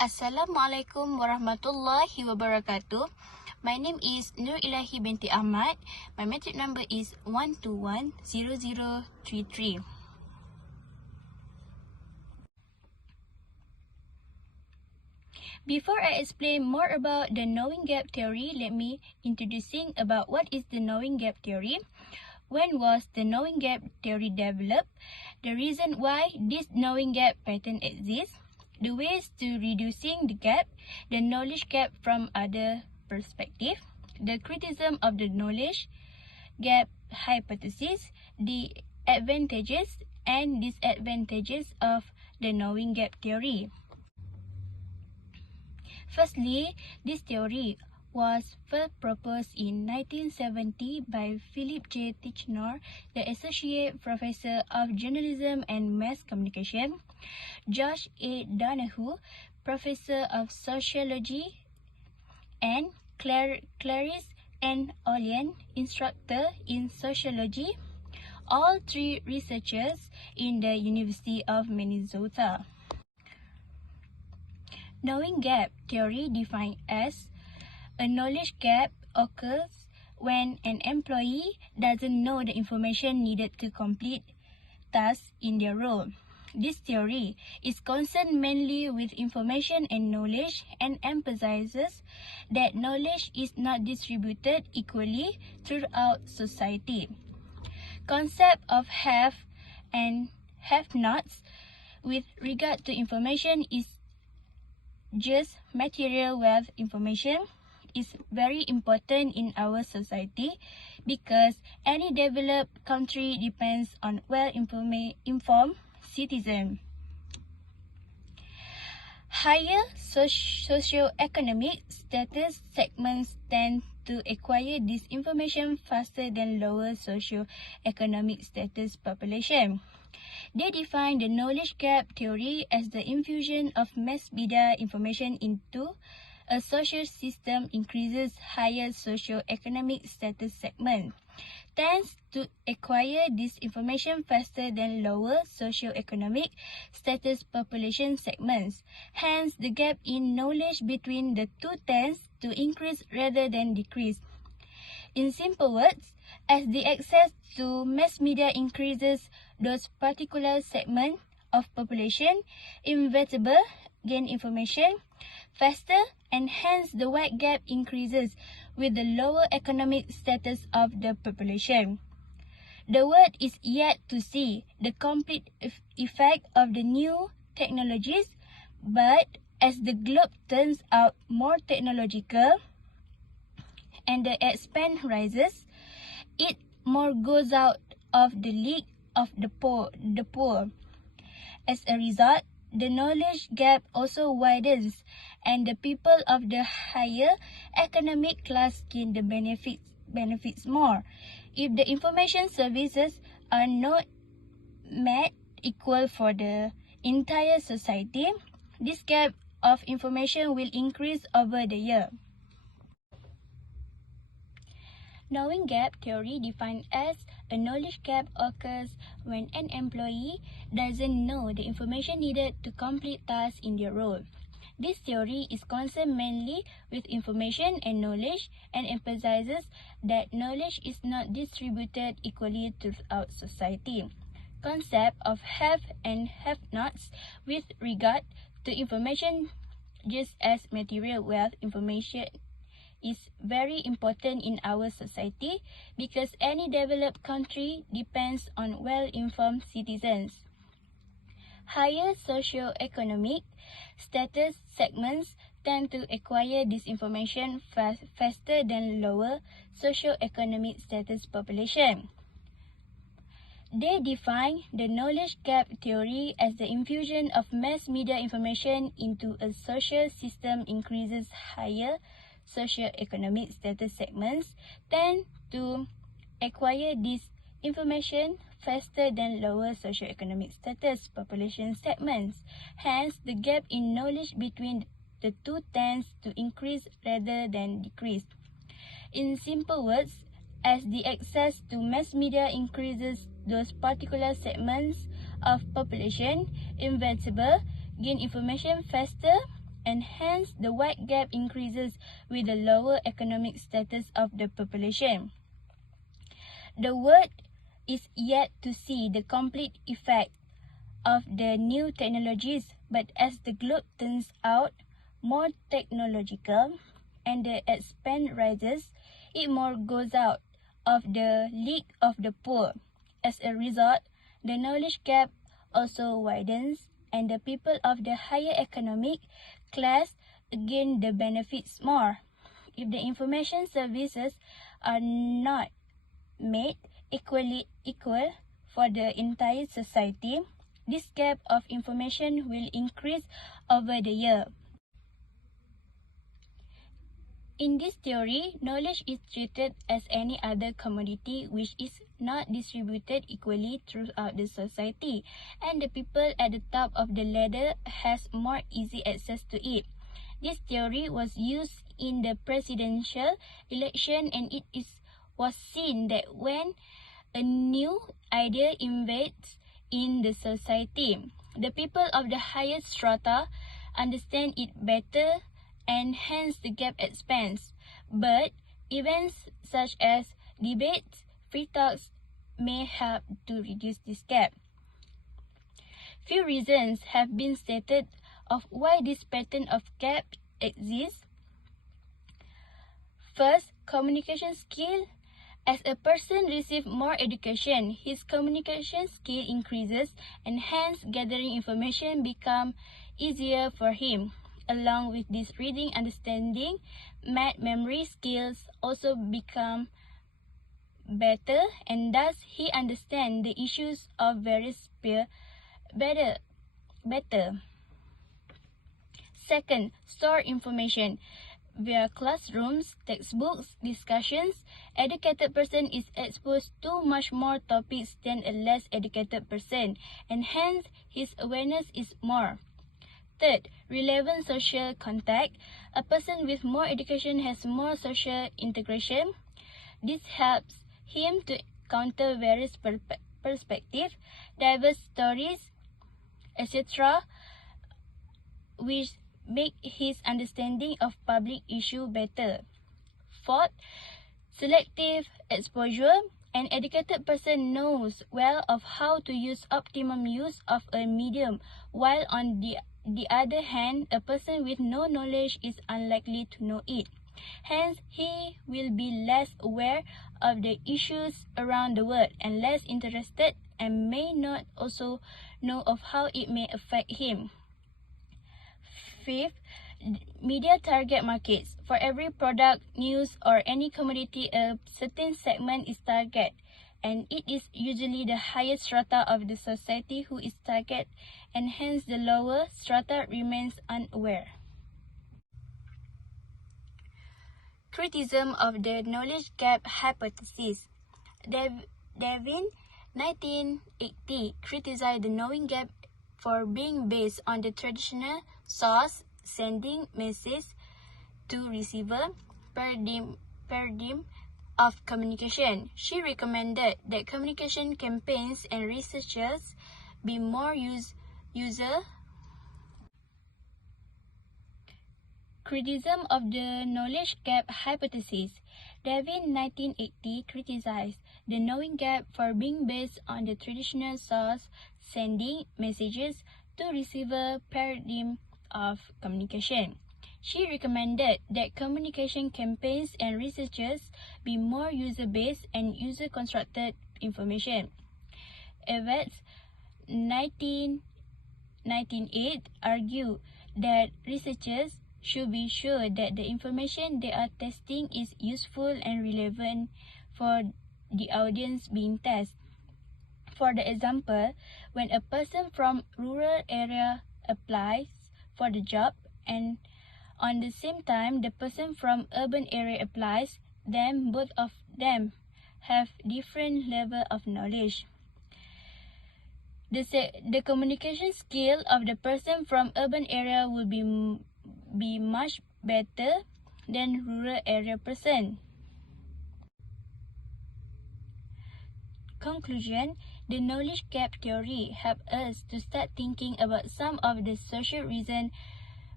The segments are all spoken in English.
Assalamualaikum warahmatullahi wabarakatuh. My name is Ilahi binti AHMAD. My matric number is 1210033. Before I explain more about the knowing gap theory, let me introducing about what is the knowing gap theory. When was the knowing gap theory developed? The reason why this knowing gap pattern exists. The ways to reducing the gap, the knowledge gap from other perspective, the criticism of the knowledge gap hypothesis, the advantages and disadvantages of the knowing gap theory. Firstly, this theory was first proposed in 1970 by Philip J. Tichenor, the Associate Professor of Journalism and Mass Communication, George A. Donahue, Professor of Sociology, and Clarice N. Olian, Instructor in Sociology, all three researchers in the University of Minnesota. Knowing gap theory defined as a knowledge gap occurs when an employee doesn't know the information needed to complete tasks in their role. This theory is concerned mainly with information and knowledge and emphasizes that knowledge is not distributed equally throughout society. Concept of have and have-nots with regard to information is just material wealth information is very important in our society because any developed country depends on well-informed citizens. Higher socio-economic status segments tend to acquire this information faster than lower socio-economic status population. They define the knowledge gap theory as the infusion of mass media information into a social system increases higher socio-economic status segment, tends to acquire this information faster than lower socio-economic status population segments. Hence, the gap in knowledge between the two tends to increase rather than decrease. In simple words, as the access to mass media increases, those particular segment of population inevitable gain information faster, and hence the wide gap increases with the lower economic status of the population. The world is yet to see the complete effect of the new technologies, but as the globe turns out more technological and the expense rises, it more goes out of the league of the poor. As a result, the knowledge gap also widens, and the people of the higher economic class gain the benefits more. If the information services are not made equal for the entire society, this gap of information will increase over the year. Knowing gap theory defined as a knowledge gap occurs when an employee doesn't know the information needed to complete tasks in their role. This theory is concerned mainly with information and knowledge and emphasizes that knowledge is not distributed equally throughout society. Concept of have and have-nots with regard to information just as material wealth information is very important in our society because any developed country depends on well-informed citizens. Higher socio-economic status segments tend to acquire this information faster than lower socio-economic status population. They define the knowledge gap theory as the infusion of mass media information into a social system increases higher socio-economic status segments tend to acquire this information faster than lower socio-economic status population segments. Hence, the gap in knowledge between the two tends to increase rather than decrease. In simple words, as the access to mass media increases, those particular segments of population inevitable gain information faster, and hence the wide gap increases with the lower economic status of the population. The world is yet to see the complete effect of the new technologies, but as the globe turns out more technological and the expense rises, it more goes out of the league of the poor. As a result, the knowledge gap also widens, and the people of the higher economic class gain the benefits more. If the information services are not made equal for the entire society, this gap of information will increase over the year. In this theory, knowledge is treated as any other commodity which is not distributed equally throughout the society, and the people at the top of the ladder has more easy access to it. This theory was used in the presidential election, and was seen that when a new idea invades in the society, the people of the highest strata understand it better, and hence the gap expands. But events such as debates, free talks may help to reduce this gap. Few reasons have been stated of why this pattern of gap exists. First, communication skill. As a person receives more education, his communication skill increases, and hence gathering information becomes easier for him. Along with this, reading, understanding, math, memory skills also become better, and thus he understands the issues of various peers better. Second, store information. Via classrooms, textbooks, discussions, educated person is exposed to much more topics than a less educated person, and hence his awareness is more. Third, relevant social contact. A person with more education has more social integration. This helps him to counter various perspectives, diverse stories, etc., which make his understanding of public issue better. Fourth, selective exposure. An educated person knows well of how to use optimum use of a medium, while on the other hand, a person with no knowledge is unlikely to know it. Hence, he will be less aware of the issues around the world and less interested, and may not also know of how it may affect him. Fifth, media target markets. For every product, news, or any commodity, a certain segment is target, and it is usually the highest strata of the society who is target, and hence the lower strata remains unaware. Criticism of the knowledge gap hypothesis. Devin, 1980, criticized the knowing gap for being based on the traditional source, sending message to receiver, paradigm of communication. She recommended that communication campaigns and researchers be more user. Criticism of the knowledge gap hypothesis. Devin, 1980, criticized the knowing gap for being based on the traditional source, sending messages to receiver, paradigm of communication. She recommended that communication campaigns and researchers be more user-based and user-constructed information. Evans, 1998, argued that researchers should be sure that the information they are testing is useful and relevant for the audience being tested. For the example, when a person from rural area applies for the job and on the same time the person from urban area applies, then both of them have different level of knowledge. The communication skill of the person from urban area will be much better than rural area person. Conclusion, the knowledge gap theory helps us to start thinking about some of the social reasons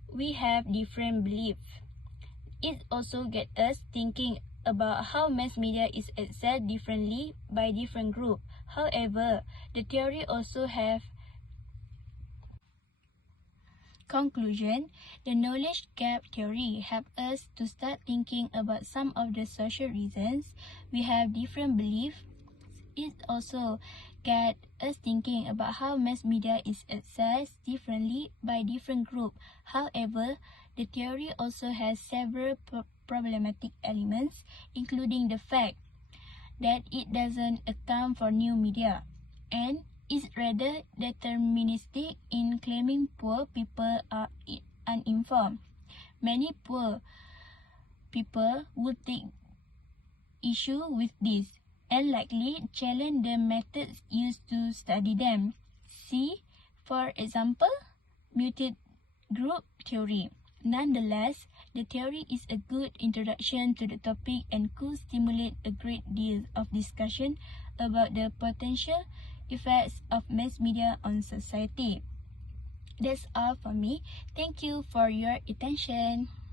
we have different beliefs. It also gets us thinking about how mass media is accessed differently by different groups. However, the theory also have conclusion. The knowledge gap theory helps us to start thinking about some of the social reasons we have different beliefs. It also gets us thinking about how mass media is accessed differently by different groups. However, the theory also has several problematic elements, including the fact that it doesn't account for new media and is rather deterministic in claiming poor people are uninformed. Many poor people would take issue with this and likely challenge the methods used to study them. See, for example, muted group theory. Nonetheless, the theory is a good introduction to the topic and could stimulate a great deal of discussion about the potential effects of mass media on society. That's all for me. Thank you for your attention.